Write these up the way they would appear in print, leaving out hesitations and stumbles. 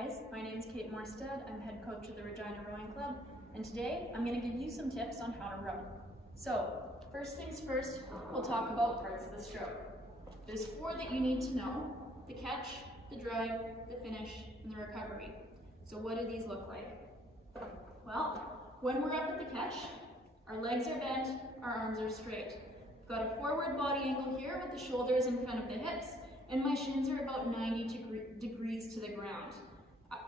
guys, my name is Kate Morstad. I'm head coach of the Regina Rowing Club, and today I'm going to give you some tips on how to row. So, first things first, we'll talk about parts of the stroke. There's 4 that you need to know: the catch, the drive, the finish, and the recovery. So what do these look like? Well, when we're up at the catch, our legs are bent, our arms are straight. I've got a forward body angle here with the shoulders in front of the hips, and my shins are about 90 degrees to the ground.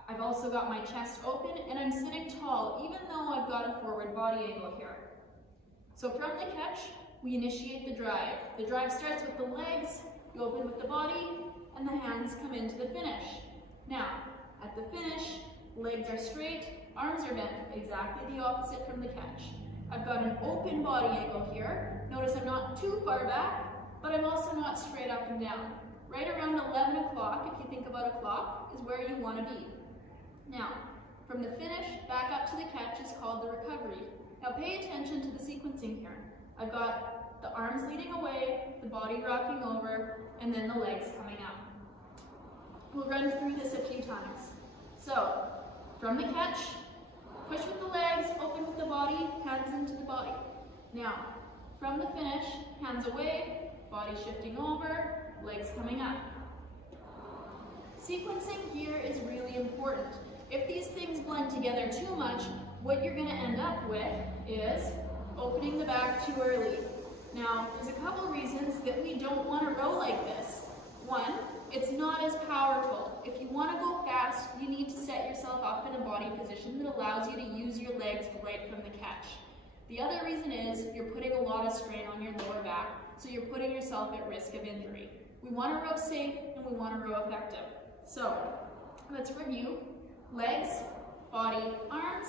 I've also got my chest open and I'm sitting tall, even though I've got a forward body angle here. So from the catch, we initiate the drive. The drive starts with the legs, you open with the body, and the hands come into the finish. Now, at the finish, legs are straight, arms are bent, exactly the opposite from the catch. I've got an open body angle here. Notice I'm not too far back, but I'm also not straight up and down. Right around 11 o'clock, if you think about a clock, is where you want to be. Now, from the finish back up to the catch is called the recovery. Now pay attention to the sequencing here. I've got the arms leading away, the body rocking over, and then the legs coming up. We'll run through this a few times. So, from the catch, push with the legs, open with the body, hands into the body. Now, from the finish, hands away, body shifting over, legs coming up. Sequencing here is really important. If these things blend together too much, what you're going to end up with is opening the back too early. Now, there's a couple reasons that we don't want to row like this. One, it's not as powerful. If you want to go fast, you need to set yourself up in a body position that allows you to use your legs right from the catch. The other reason is you're putting a lot of strain on your lower back, so you're putting yourself at risk of injury. We want to row safe and we want to row effective. So, let's review. Legs, body, arms,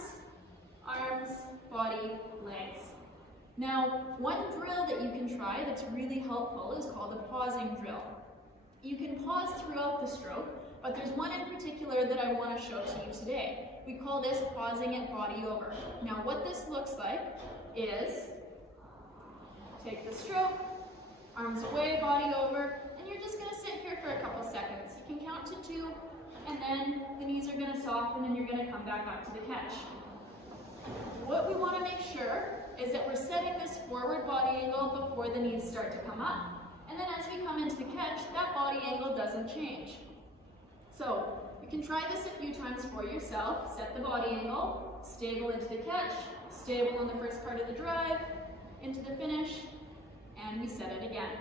arms, body, legs. Now, one drill that you can try that's really helpful is called a pausing drill. You can pause throughout the stroke, but there's one in particular that I want to show to you today. We call this pausing it body over. Now, what this looks like is take the stroke, arms away, body over, and you're just going to sit here for a couple seconds. You can count to 2, and then the knees are going to soften and you're going to come back up to the catch. What we want to make sure is that we're setting this forward body angle before the knees start to come up. And then as we come into the catch, that body angle doesn't change. So you can try this a few times for yourself. Set the body angle, stable into the catch, stable on the first part of the drive, into the finish, and we set it again.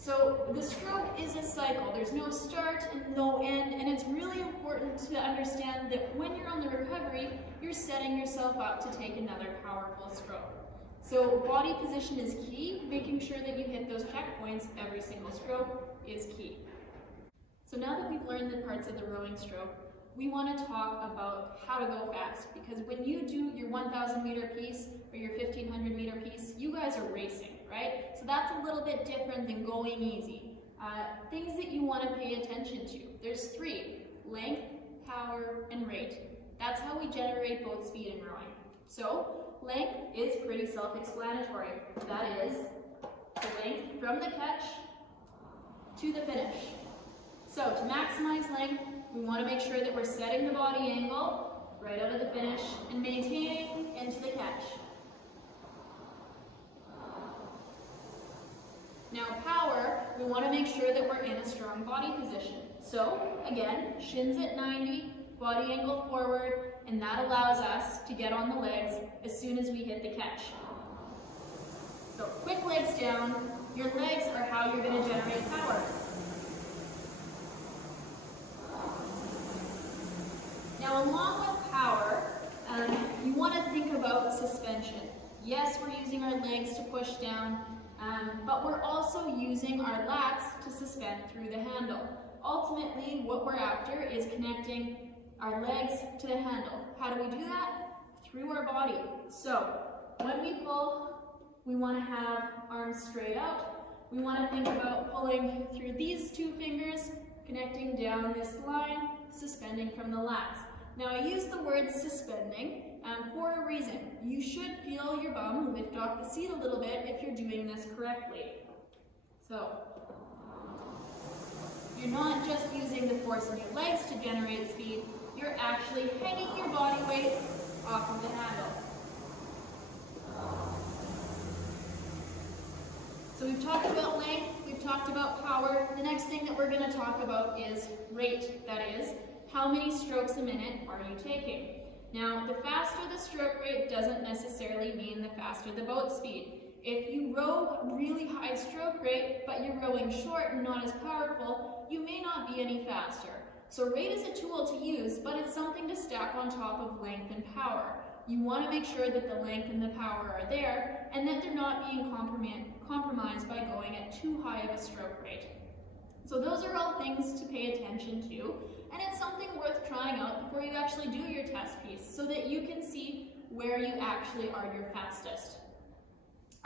So the stroke is a cycle. There's no start and no end, and it's really important to understand that when you're on the recovery, you're setting yourself up to take another powerful stroke. So body position is key. Making sure that you hit those checkpoints every single stroke is key. So now that we've learned the parts of the rowing stroke, we want to talk about how to go fast, because when you do your 1,000 meter piece or your 1,500 meter piece, you guys are racing, right? So that's a little bit different than going easy. Things that you want to pay attention to. There's 3: length, power, and rate. That's how we generate both speed and rowing. So length is pretty self-explanatory. That is the length from the catch to the finish. So to maximize length, we want to make sure that we're setting the body angle right out of the finish and maintaining into the catch. Now power, we want to make sure that we're in a strong body position. So again, shins at 90, body angle forward, and that allows us to get on the legs as soon as we hit the catch. So quick legs down. Your legs are how you're going to generate power. Now along with power, you want to think about suspension. Yes, we're using our legs to push down, but we're also using our lats to suspend through the handle. Ultimately, what we're after is connecting our legs to the handle. How do we do that? Through our body. So when we pull, we want to have arms straight out. We want to think about pulling through these 2 fingers, connecting down this line, suspending from the lats. Now I use the word suspending for a reason. You should feel your bum lift off the seat a little bit if you're doing this correctly. So You're not just using the force in your legs to generate speed, you're actually hanging your body weight off of the handle. So we've talked about length, we've talked about power. The next thing that we're going to talk about is rate. That is, how many strokes a minute are you taking? Now, the faster the stroke rate doesn't necessarily mean the faster the boat speed. If you row a really high stroke rate, but you're rowing short and not as powerful, you may not be any faster. So rate is a tool to use, but it's something to stack on top of length and power. You want to make sure that the length and the power are there, and that they're not being compromised by going at too high of a stroke rate. So those are all things to pay attention to, and it's something worth trying out before you actually do your test piece, so that you can see where you actually are your fastest.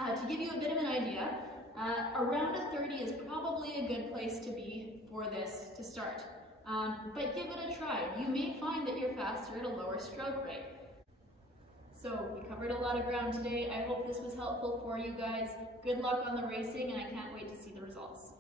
To give you a bit of an idea, around a 30 is probably a good place to be for this to start. But give it a try. You may find that you're faster at a lower stroke rate. So we covered a lot of ground today. I hope this was helpful for you guys. Good luck on the racing, and I can't wait to see the results.